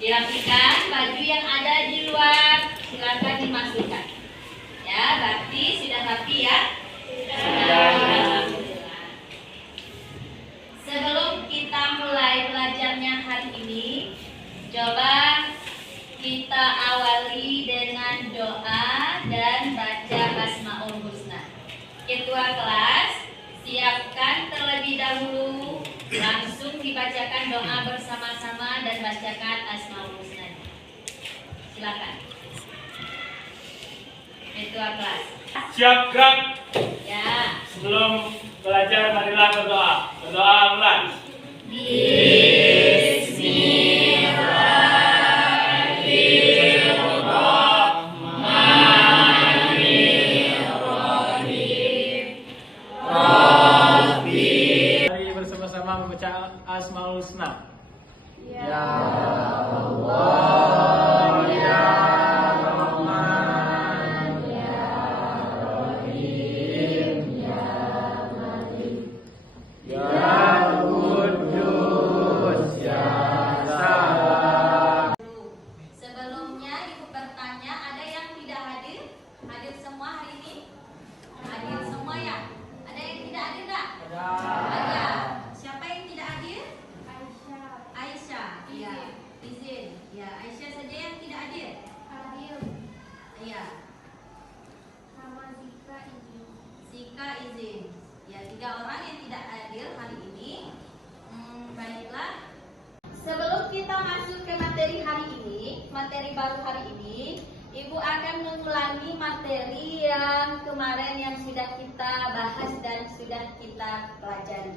Dirapikan, baju yang ada di luar silakan dimasukkan. Ya, berarti sudah rapi ya? Sudah. Sebelum kita mulai belajarnya hari ini, coba kita awali dengan doa dan baca Asmaul Husna. Ketua kelas, siapkan terlebih dahulu, langsung dibacakan doa bersama-sama dan bacakan Asmaul Husna. Silakan. Ketua kelas. Siap gerak. Ya. Sebelum belajar marilah berdoa. Berdoa mulai. Mari bersama-sama membaca Asmaul Husna. Ya Allah, ya Rahman, ya Rahim, ya Malik, ya Kudus, ya Salam. Sebelumnya Ibu bertanya, ada yang tidak hadir? Hadir semua hari ini? Hadir semua ya? Ada yang tidak hadir enggak? Ada. Siapa yang tidak hadir? Aisyah. Iya. Izin. Ya, Aisyah saja yang tidak hadir. Iya. Sika izin. Ya, 3 orang yang tidak hadir hari ini. Baiklah. Sebelum kita masuk ke materi hari ini, materi baru hari ini, Ibu akan mengulangi materi yang kemarin yang sudah kita bahas dan sudah kita pelajari.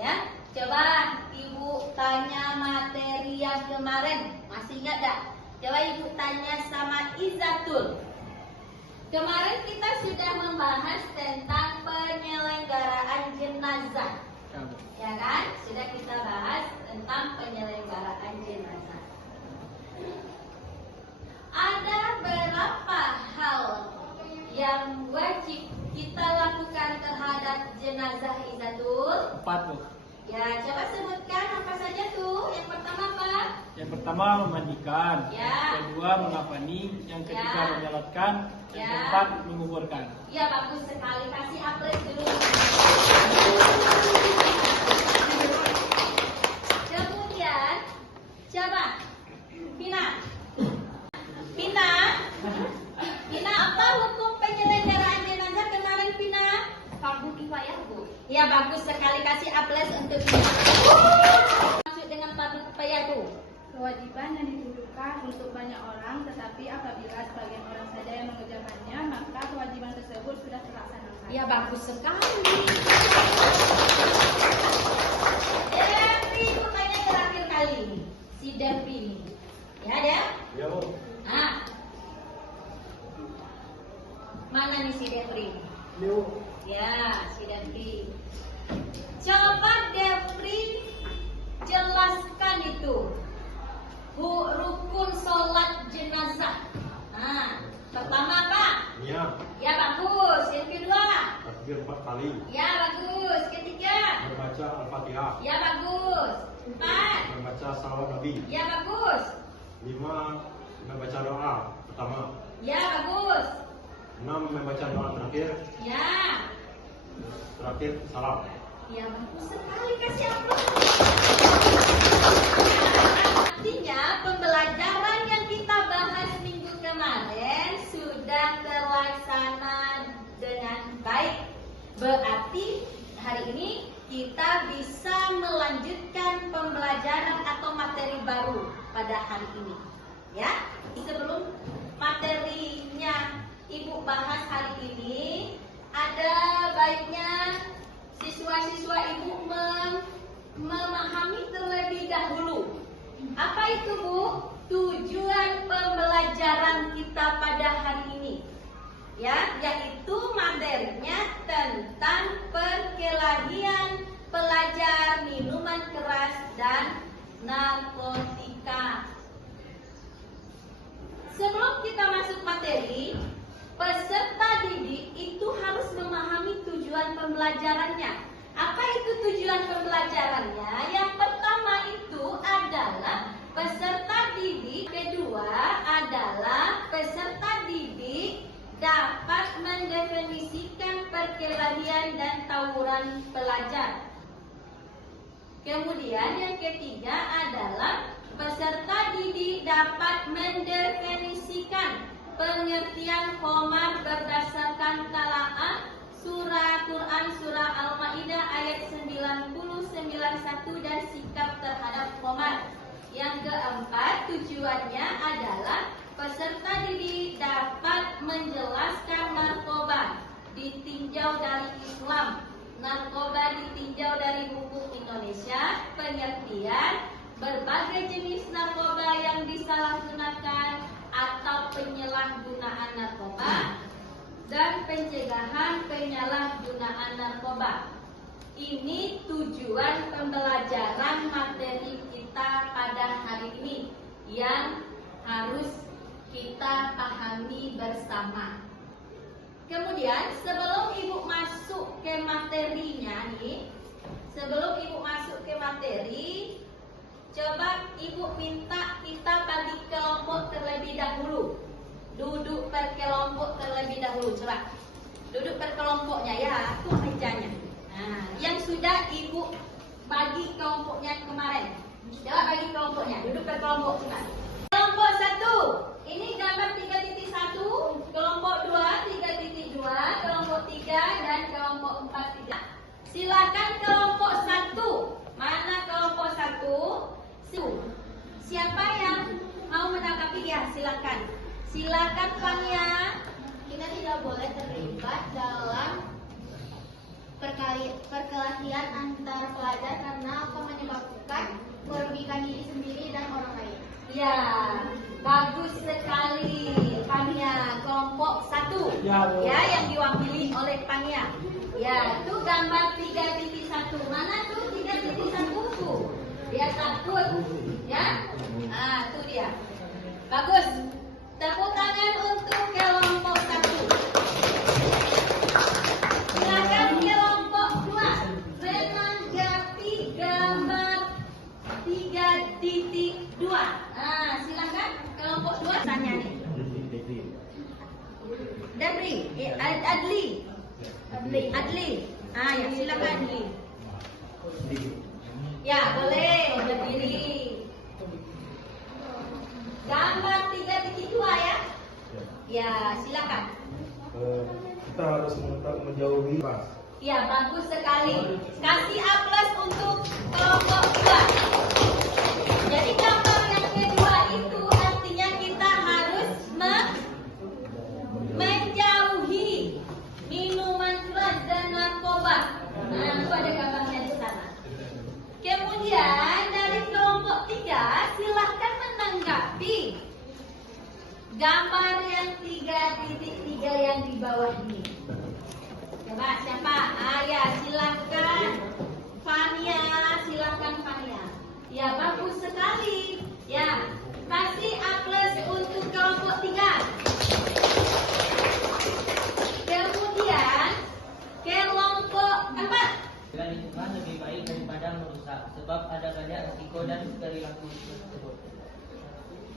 Ya, coba Ibu tanya materi yang kemarin, masih ingat tak? Coba Ibu tanya sama Izatul. Kemarin kita sudah membahas tentang penyelenggaraan jenazah. Ya kan? Sudah kita bahas tentang penyelenggaraan jenazah. Ada berapa hal yang wajib kita lakukan terhadap jenazah Izatul? 4 tuh. Ya, coba sebutkan apa saja tuh. Yang pertama apa? Yang pertama memandikan, Ya. yang kedua mengapani, yang ketiga Ya. menyalatkan, yang Ya. keempat menguburkan. Ya, bagus sekali. Kasih aplaus dulu. Kemudian, coba Pina. Pina, apa hukum penyelenggaraan jenazah kemarin, Pina? Fardu kifayah, Bu. Ya, bagus sekali. Kasih aplaus untuk Pina. Maksud dengan fardu kifayah tuh? Kewajiban yang ditujukan untuk banyak orang, tetapi apabila sebagian orang saja yang mengerjakannya, maka kewajiban tersebut sudah terlaksanakan. Ya, bagus sekali. Devri, tanya terakhir kali ini. Si Devri ini. Ya, Dev? Ya, Bu. Ah. Mana nih si Devri? Ya, si Devri. Coba Devri jelaskan itu rukun sholat jenazah. Nah, pertama apa? Ya, Ya, bagus. Yang kedua? takbir 4 kali. Ya, bagus. Ketiga? Membaca Al-Fatihah. Ya, bagus. 4? Membaca salawat Nabi. Ya, bagus. 5. Membaca doa pertama. Ya, bagus. 6. Membaca doa terakhir. Ya. Terakhir salam. Ya, bagus sekali. Kasih aplaus. Artinya pembelajaran yang kita bahas minggu kemarin sudah terlaksana dengan baik. Berarti hari ini kita bisa melanjutkan pembelajaran atau materi baru pada hari ini. Ya, sebelum materinya Ibu bahas hari ini, ada baiknya siswa-siswa Ibu memahami terlebih dahulu. Apa itu, Bu? Tujuan pembelajaran kita pada hari ini. Ya, yaitu materinya tentang perkelahian pelajar minuman keras dan narkotika. Sebelum kita masuk materi, peserta didik itu harus memahami tujuan pembelajarannya. Apa itu tujuan pembelajarannya? Yang pertama itu adalah peserta perkelahian dan tawuran pelajar. Kemudian yang ketiga adalah peserta didik dapat mendefinisikan pengertian qomar berdasarkan qiraat surah Quran surah Al-Maidah ayat 90-91 dan sikap terhadap qomar. Yang keempat, tujuannya adalah peserta didik dapat menjelaskan narkoba ditinjau dari Islam, narkoba ditinjau dari buku Indonesia, pengertian berbagai jenis narkoba yang disalahgunakan atau penyalahgunaan narkoba, dan pencegahan penyalahgunaan narkoba. Ini tujuan pembelajaran materi kita pada hari ini yang harus kita pahami bersama. Kemudian sebelum ibu masuk ke materinya nih, sebelum ibu masuk ke materi, coba ibu minta kita bagi kelompok terlebih dahulu. Duduk per kelompok terlebih dahulu, coba. Duduk per kelompoknya ya, tuh mejanya. Nah, yang sudah ibu bagi kelompoknya kemarin. Coba bagi kelompoknya, duduk per kelompok coba. Kelompok 1, ini gambar 3.1, kelompok 2 3.2, kelompok 3 dan kelompok 4 tidak. Silakan kelompok 1. Mana kelompok 1? Siapa yang mau menanggapi dia? Silakan. Silakan Fania. Kita tidak boleh terlibat dalam perkelahian antar pelajar karena akan menyebabkan merugikan diri sendiri dan orang lain. Ya, bagus sekali Fania. Kelompok 1 Ya, Bu. ya, yang diwakili oleh Fania. Ya, itu gambar 3.1. Mana tuh 3.1 tuh? Dia takut ya. Ah, itu dia. Bagus. Tepuk tangan untuk kelompok 1. Silakan kelompok 2 menanggapi gambar 3.2. Nah, silakan kelompok 2 tanya nih. Adli. Ah, ya silakan Adli. Ya, boleh berdiri. Gambar 3.2 ya. Ya, silakan. Kita harus menjauhi pas. Ya, bagus sekali. Kasih aplaus untuk kelompok 2. Jadi gambar yang kedua itu artinya kita harus menjauhi minuman keras dan narkoba. Nah, itu ada gambarnya di sana. Kemudian dari kelompok 3 silahkan menanggapi gambar yang 3.3 yang di bawah ini. Coba siapa? Ya, silakan Fania, silakan Fania. Ya, bagus sekali. Ya, kasih aplaus untuk kelompok 3. Kemudian kelompok 4. Jaga lingkungan lebih baik daripada merusak, sebab ada banyak risiko dan perilaku tersebut.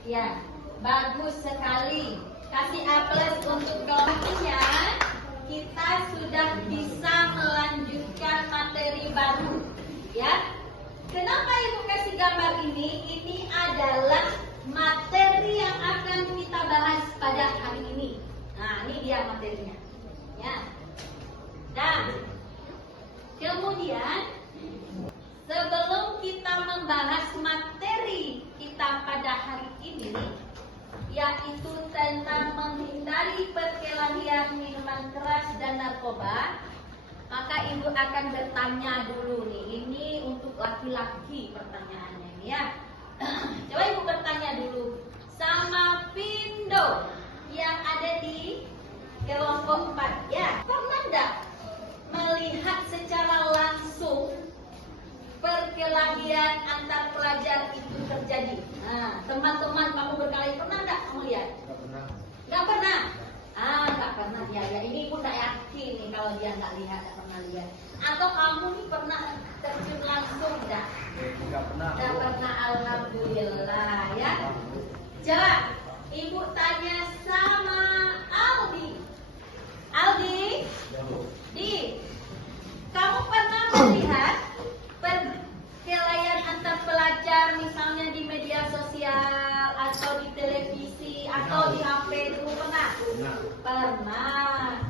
Ya, bagus sekali. Kasih aplaus untuk kelompoknya. Kita sudah bisa melanjutkan materi baru. Ya, kenapa ibu kasih gambar ini? Ini adalah materi yang akan kita bahas pada hari ini. Nah, ini dia materinya. Ya. Nah, kemudian sebelum kita membahas materi kita pada hari ini, yaitu tentang menghindari perkelahian minuman keras dan narkoba, maka ibu akan bertanya dulu nih. Ini untuk laki-laki pertanyaannya nih ya. Coba ibu bertanya dulu sama Pindo yang ada di kelompok 4 ya. Pernah enggak melihat secara langsung perkelahian antar pelajar itu terjadi? Nah, teman-teman kamu berkelahi pernah enggak kamu lihat? Enggak pernah. Enggak pernah ya. Ini ibu enggak yakin nih kalau dia enggak lihat, enggak pernah lihat. Atau kamu nih pernah terjun langsung enggak? Enggak pernah. Enggak pernah, alhamdulillah ya. Coba ibu tanya sama Aldi. Aldi, di Pernah.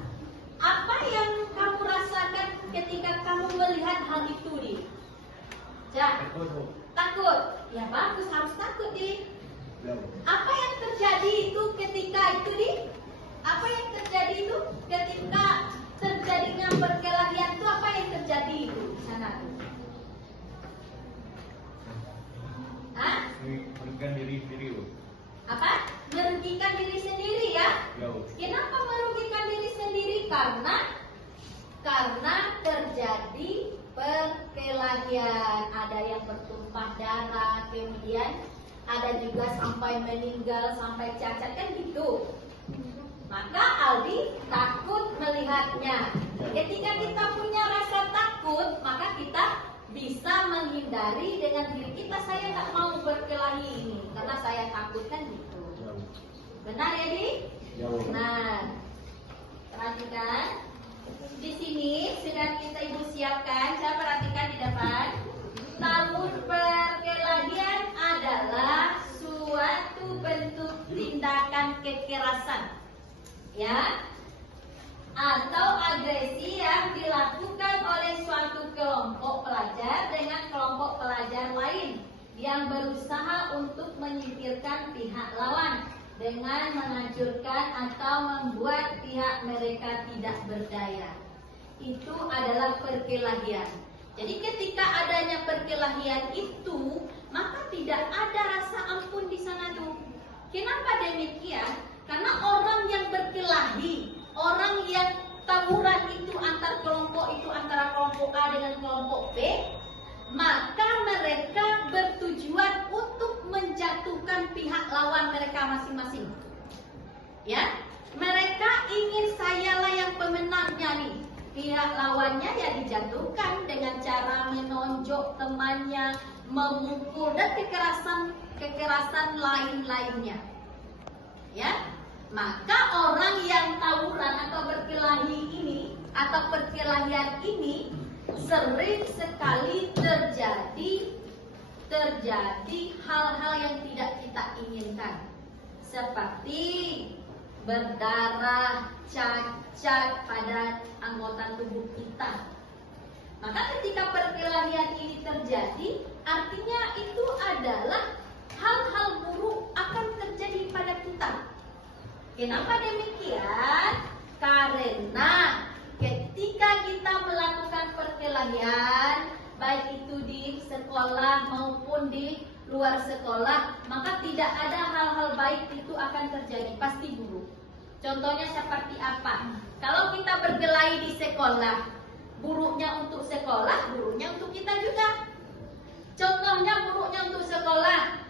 Apa yang kamu rasakan ketika kamu melihat hal itu, Di? Ja, takut. Ya bagus, harus takut, Di. Apa yang terjadi itu ketika itu, Di? Apa yang terjadi itu ketika terjadinya perkelahian itu? Apa yang terjadi itu di sana tuh? Hah? Merugikan diri sendiri loh. Apa? Merugikan diri sendiri ya? Ya. Kenapa merugikan diri sendiri? Karena terjadi perkelahian, ada yang bertumpah darah, kemudian ada juga sampai meninggal, sampai cacat, kan gitu. Maka Aldi takut melihatnya. Ketika kita punya rasa takut, maka kita bisa menghindari dengan diri kita. Saya tak mau berkelahi ini karena saya takut, kan gitu. Benar ya, Di? Nah, perhatikan. Di sini sedang kita ibu siapkan. Saya perhatikan di depan. Namun perkelahian adalah suatu bentuk tindakan kekerasan, ya, atau agresi yang dilakukan oleh suatu kelompok pelajar dengan kelompok pelajar lain yang berusaha untuk menyingkirkan pihak lawan dengan menghancurkan atau membuat pihak mereka tidak berdaya. Itu adalah perkelahian. Jadi ketika adanya perkelahian itu, maka tidak ada rasa ampun di sana tuh. Kenapa demikian? Karena orang yang berkelahi, orang yang tawuran itu antara kelompok A dengan kelompok B, maka mereka bertujuan untuk menjatuhkan pihak lawan mereka masing-masing. Ya, mereka ingin sayalah yang pemenangnya nih. Pihak lawannya ya dijatuhkan dengan cara menonjok temannya, memukul dan kekerasan lain-lainnya. Ya, maka orang yang tawuran atau berkelahi ini atau perkelahian ini sering sekali terjadi hal-hal yang tidak kita inginkan, seperti berdarah, cacat pada anggota tubuh kita. Maka ketika perkelahian ini terjadi, artinya itu adalah hal-hal buruk akan terjadi pada kita. Kenapa demikian? Karena ketika kita melakukan perkelahian, baik itu di sekolah maupun di luar sekolah, maka tidak ada hal-hal baik itu akan terjadi, pasti buruk. Contohnya seperti apa? Kalau kita berkelahi di sekolah, buruknya untuk sekolah, buruknya untuk kita juga. Contohnya buruknya untuk sekolah,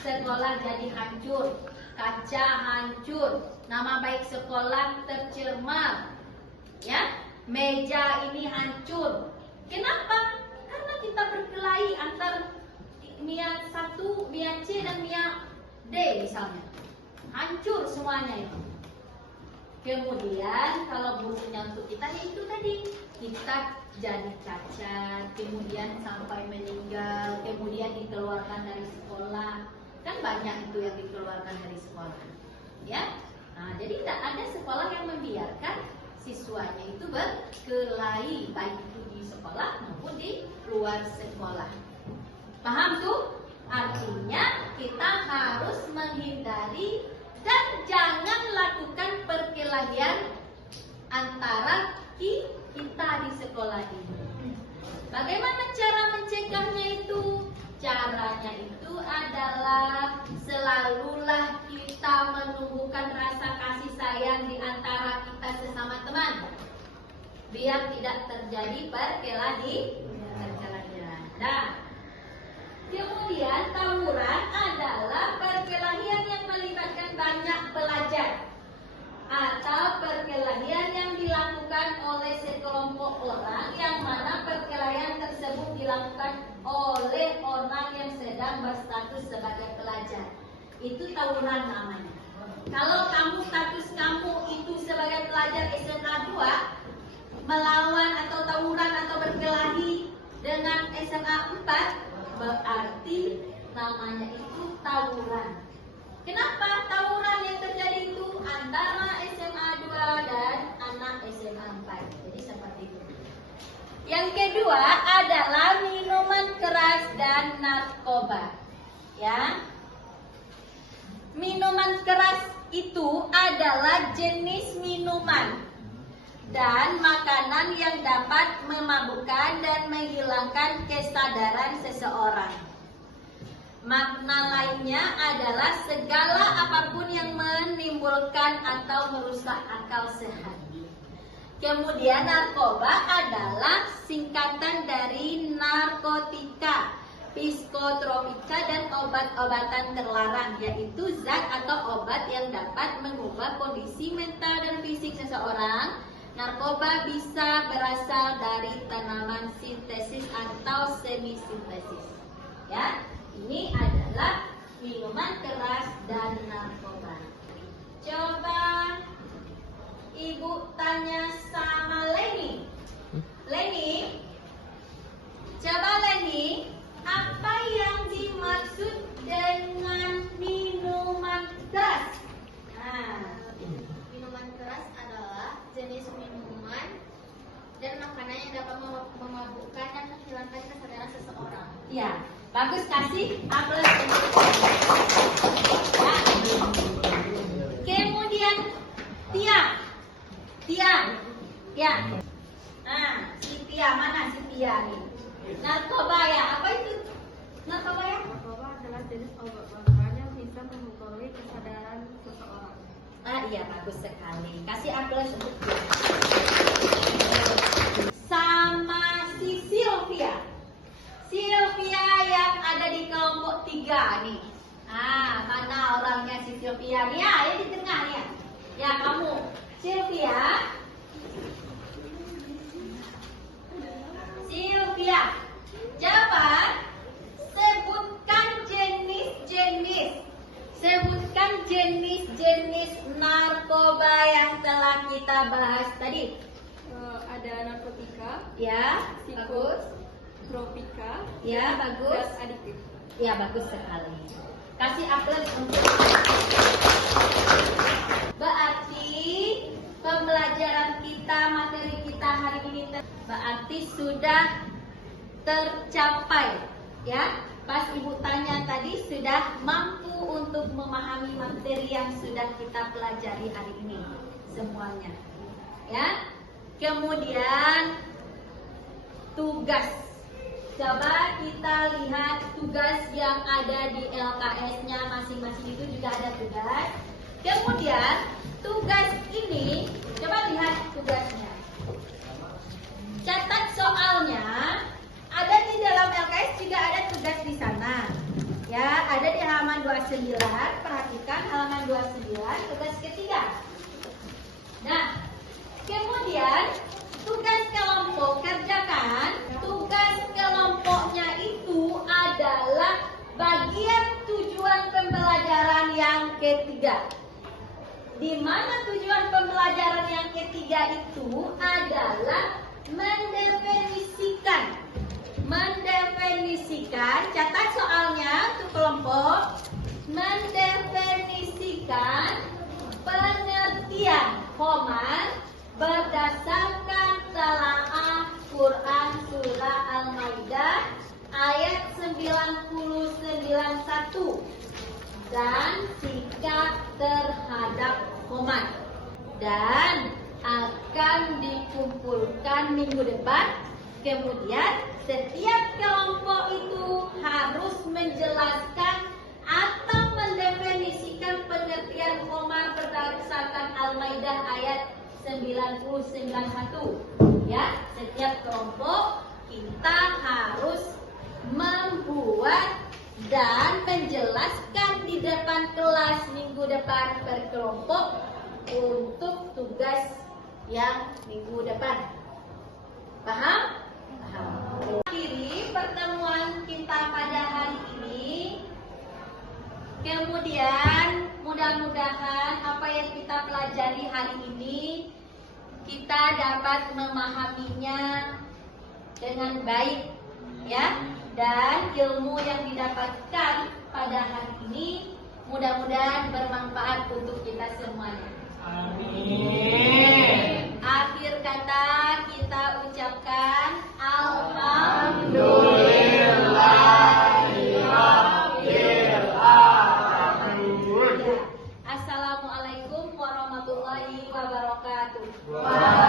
sekolah jadi hancur, kaca hancur, nama baik sekolah tercemar, ya, meja ini hancur. Kenapa? Karena kita berkelahi antar Mia 1, Mia C dan Mia D misalnya, hancur semuanya itu. Kemudian kalau buruknya untuk kita itu tadi, kita jadi cacat, kemudian sampai meninggal, kemudian dikeluarkan dari sekolah. Kan banyak itu yang dikeluarkan dari sekolah, ya. Nah, jadi tidak ada sekolah yang membiarkan siswanya itu berkelahi, baik itu di sekolah maupun di luar sekolah. Paham tuh? Artinya kita harus menghindari dan jangan lakukan perkelahian antara kita di sekolah ini. Bagaimana cara mencegahnya itu? Caranya itu adalah selalulah kita menumbuhkan rasa kasih sayang di antara kita sesama teman, biar tidak terjadi perkelahian. Nah, kemudian tawuran adalah perkelahian yang melibatkan banyak pelajar atau perkelahian yang dilakukan oleh sekelompok orang, yang mana perkelahian tersebut dilakukan oleh orang yang sedang berstatus sebagai pelajar. Itu tawuran namanya. Kalau status kamu itu sebagai pelajar SMA 2 melawan atau tawuran atau berkelahi dengan SMA 4, berarti namanya itu tawuran. Kenapa? Tawuran yang terjadi itu antara SMA Ya. Minuman keras itu adalah jenis minuman dan makanan yang dapat memabukkan dan menghilangkan kesadaran seseorang. Makna lainnya adalah segala apapun yang menimbulkan atau merusak akal sehat. Kemudian narkoba adalah singkatan dari narkotika, psikotropika, dan obat-obatan terlarang, yaitu zat atau obat yang dapat mengubah kondisi mental dan fisik seseorang. Narkoba bisa berasal dari tanaman sintesis atau semi sintesis. Ya, ini adalah minuman keras dan narkoba. Coba Ibu tanya sama Leni. Leni, coba Leni, apa yang dimaksud dengan minuman keras? Nah, Minuman keras adalah jenis minuman dan makanan yang dapat memabukkan dan menghilangkan kesadaran seseorang. ya, bagus, kasih aplaus. Ya. Kemudian Tia, ya. Nah, si Tia mana si Tia nih? Narkoba ya, apa itu? Narkoba ya? Narkoba adalah jenis obat-obatan yang bisa mempengaruhi kesadaran seseorang. Iya, bagus sekali. Kasih aplaus untuk dia. Sama si Sylvia. Sylvia yang ada di kelompok 3 nih. Mana orangnya si Sylvia nih? Ya, di tengah nih. Ya, kamu. Sylvia. Sylvia. Jawab. Sebutkan jenis narkoba yang telah kita bahas tadi. Ada narkotika, Ya, bagus. psikotropika, Ya, bagus. zat adiktif. Ya, bagus sekali. Kasih aplaus untuk. Berarti pembelajaran kita, materi kita hari ini berarti sudah tercapai. Ya, pas Ibu tanya tadi sudah mampu untuk memahami materi yang sudah kita pelajari hari ini semuanya. Ya. Kemudian tugas. Coba kita lihat tugas yang ada di LKS-nya masing-masing, itu juga ada tugas. Kemudian tugas ini, coba lihat tugasnya. Catat soalnya, ada di dalam LKS juga ada tugas di sana. Ya, ada di halaman 29, perhatikan halaman 29, tugas ketiga. Nah, kemudian tugas kelompok kerjakan. Tugas kelompoknya itu adalah bagian tujuan pembelajaran yang ketiga. Di mana tujuan pembelajaran yang ketiga itu adalah mendefinisikan, catat soalnya untuk kelompok, mendefinisikan pengertian Qoman berdasarkan telaah Quran surah Al-Maidah ayat 99:1 dan sikap terhadap Qoman, dan akan dikumpulkan minggu depan. Kemudian setiap kelompok itu harus menjelaskan atau mendefinisikan pengertian Qoman berdasarkan Al-Maidah ayat 99:1. Ya, setiap kelompok kita harus membuat dan menjelaskan di depan kelas minggu depan per kelompok untuk tugas yang minggu depan. Paham? Paham. Akhiri pertemuan kita pada hari ini. Kemudian mudah-mudahan apa yang kita pelajari hari ini kita dapat memahaminya dengan baik, ya. Dan ilmu yang didapatkan pada hari ini mudah-mudahan bermanfaat untuk kita semuanya. Amin. Akhir kata kita ucapkan Alhamdulillahirabbil Wassalamualaikum warahmatullahi wabarakatuh. Waalaikumsalam.